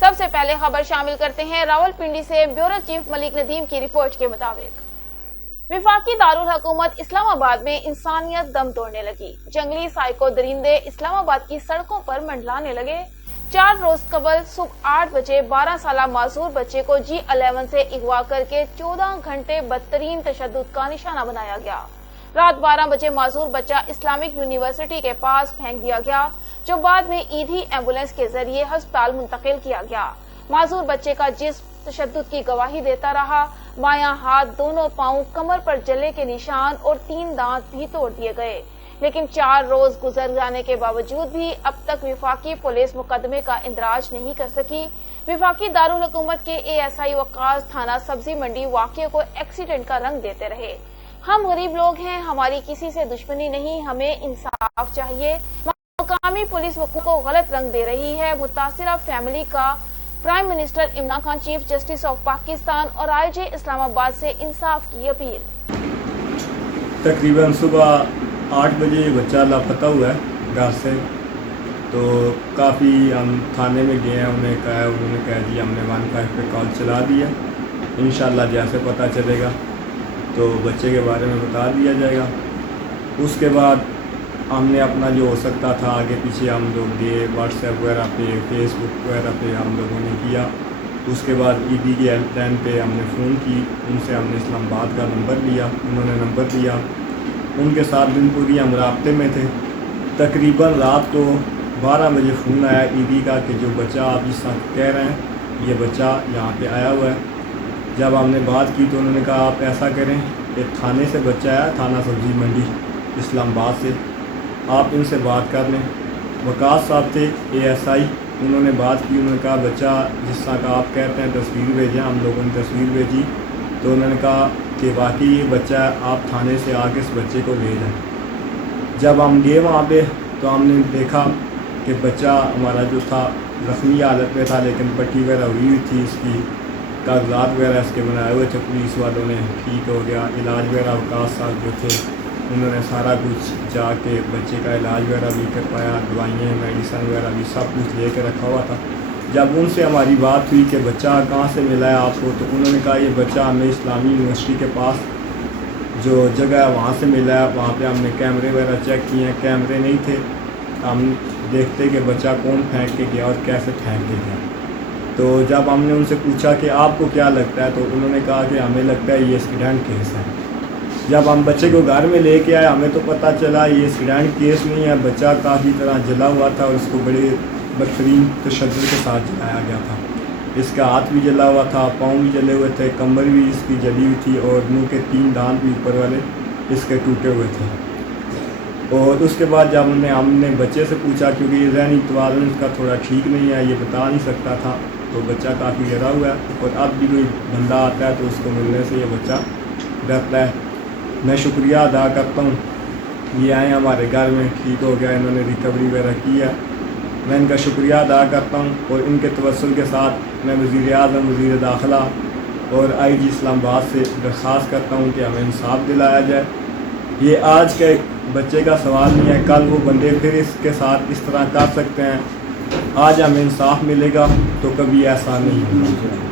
سب سے پہلے خبر شامل کرتے ہیں راولپنڈی سے بیورو چیف ملک ندیم کی رپورٹ کے مطابق وفاقی دارالحکومت اسلام آباد میں انسانیت دم توڑنے لگی۔ جنگلی سائیکو درندے اسلام آباد کی سڑکوں پر منڈلانے لگے۔ 4 روز قبل صبح 8 بجے 12 سالہ معذور بچے کو G11 سے اغوا کر کے 14 گھنٹے بدترین تشدد کا نشانہ بنایا گیا۔ رات 12 بجے معذور بچہ اسلامک یونیورسٹی کے پاس پھینک دیا گیا، جو بعد میں ایدھی ایمبولینس کے ذریعے ہسپتال منتقل کیا گیا۔ معذور بچے کا جسم تشدد کی گواہی دیتا رہا۔ بایاں ہاتھ، دونوں پاؤں، کمر پر جلے کے نشان اور 3 دانت بھی توڑ دیے گئے، لیکن 4 روز گزر جانے کے باوجود بھی اب تک وفاقی پولیس مقدمے کا اندراج نہیں کر سکی۔ وفاقی دارالحکومت کے ASI وقاص تھانہ سبزی منڈی واقعے کو ایکسیڈنٹ کا رنگ دیتے رہے۔ ہم غریب لوگ ہیں، ہماری کسی سے دشمنی نہیں، ہمیں انصاف چاہیے۔ مقامی پولیس وقوع کو غلط رنگ دے رہی ہے۔ متاثرہ فیملی کا prime minister Imran Khan, chief justice of Pakistan اور IJ اسلام آباد سے انصاف کی اپیل۔ تقریباً صبح 8 بجے بچہ لاپتہ ہوا ہے گھر سے، تو کافی ہم تھانے میں گئے ہیں، انہوں نے کہا جی ہم نے 15 پہ کال چلا دی ہے، انشاءاللہ جیسے پتہ چلے گا تو بچے کے بارے میں بتا دیا جائے گا۔ اس کے بعد ہم نے اپنا جو ہو سکتا تھا آگے پیچھے ہم لوگ دیے، واٹس ایپ وغیرہ پہ، فیس بک وغیرہ پہ ہم لوگوں نے کیا۔ اس کے بعد ED کی ہیلپ لائن پہ ہم نے فون کی، ان سے ہم نے اسلام آباد کا نمبر لیا، انہوں نے نمبر دیا، ان کے ساتھ دن پوری ہم رابطے میں تھے۔ تقریباً رات کو 12 بجے فون آیا ED کا کہ جو بچہ آپ جس طرح کہہ رہے ہیں یہ بچہ یہاں پہ آیا ہوا ہے۔ جب ہم نے بات کی تو انہوں نے کہا آپ ایسا کریں کہ تھانے سے بچہ آیا، تھانہ سبزی منڈی اسلام آباد سے، آپ ان سے بات کر لیں۔ وقاص صاحب تھے ASI، انہوں نے بات کی، انہوں نے کہا بچہ جس طرح کا آپ کہتے ہیں تصویر بھیجیں، ہم لوگوں نے تصویر بھیجی تو انہوں نے کہا کہ واقعی یہ بچہ ہے، آپ تھانے سے آ کے اس بچے کو لے جائیں۔ جب ہم گئے وہاں پہ تو ہم نے دیکھا کہ بچہ ہمارا جو تھا زخمی حالت میں تھا، لیکن پٹی وغیرہ ہوئی تھی، اس کی کاغذات وغیرہ اس کے بنائے ہوئے تھے، پولیس والوں نے ٹھیک ہو گیا۔ علاج وغیرہ وقاص صاحب جو تھے انہوں نے سارا کچھ جا کے بچے کا علاج وغیرہ بھی کروایا، دوائیں میڈیسن وغیرہ بھی سب کچھ لے کے رکھا ہوا تھا۔ جب ان سے ہماری بات ہوئی کہ بچہ کہاں سے ملا ہے آپ کو، تو انہوں نے کہا یہ بچہ ہمیں اسلامی یونیورسٹی کے پاس جو جگہ ہے وہاں سے ملا ہے۔ وہاں پہ ہم نے کیمرے وغیرہ چیک کیے ہیں، کیمرے نہیں تھے، ہم دیکھتے کہ بچہ کون پھینک کے گیا اور کیسے پھینک کے گیا۔ تو جب ہم نے ان سے پوچھا کہ آپ کو کیا لگتا ہے، تو انہوں نے کہا کہ ہمیں لگتا ہے یہ ایکسیڈنٹ کیس ہے۔ جب ہم بچے کو گھر میں لے کے آئے ہمیں تو پتہ چلا یہ ایکسیڈنٹ کیس نہیں ہے، بچہ کافی طرح جلا ہوا تھا اور اس کو بڑے بدترین تشدد کے ساتھ جلایا گیا تھا۔ اس کا ہاتھ بھی جلا ہوا تھا، پاؤں بھی جلے ہوئے تھے، کمر بھی اس کی جلی ہوئی تھی اور منہ کے 3 دانت بھی اوپر والے اس کے ٹوٹے ہوئے تھے۔ اور اس کے بعد جب ہم نے بچے سے پوچھا، کیونکہ یہ ذہنی توازن اس کا تھوڑا ٹھیک نہیں ہے، یہ بتا نہیں سکتا تھا، تو بچہ کافی ڈرا ہوا ہے اور اب بھی کوئی بندہ آتا ہے تو اس کو ملنے سے یہ بچہ ڈرتا ہے۔ میں شکریہ ادا کرتا ہوں، یہ آئے ہمارے گھر میں، ٹھیک ہو گیا، انہوں نے ریکوری وغیرہ کی ہے، میں ان کا شکریہ ادا کرتا ہوں۔ اور ان کے توسل کے ساتھ میں وزیر اعظم، وزیر داخلہ اور IG اسلام آباد سے درخواست کرتا ہوں کہ ہمیں انصاف دلایا جائے۔ یہ آج کے بچے کا سوال نہیں ہے، کل وہ بندے پھر اس کے ساتھ اس طرح کر سکتے ہیں۔ آج ہمیں انصاف ملے گا تو کبھی ایسا نہیں ہوگا۔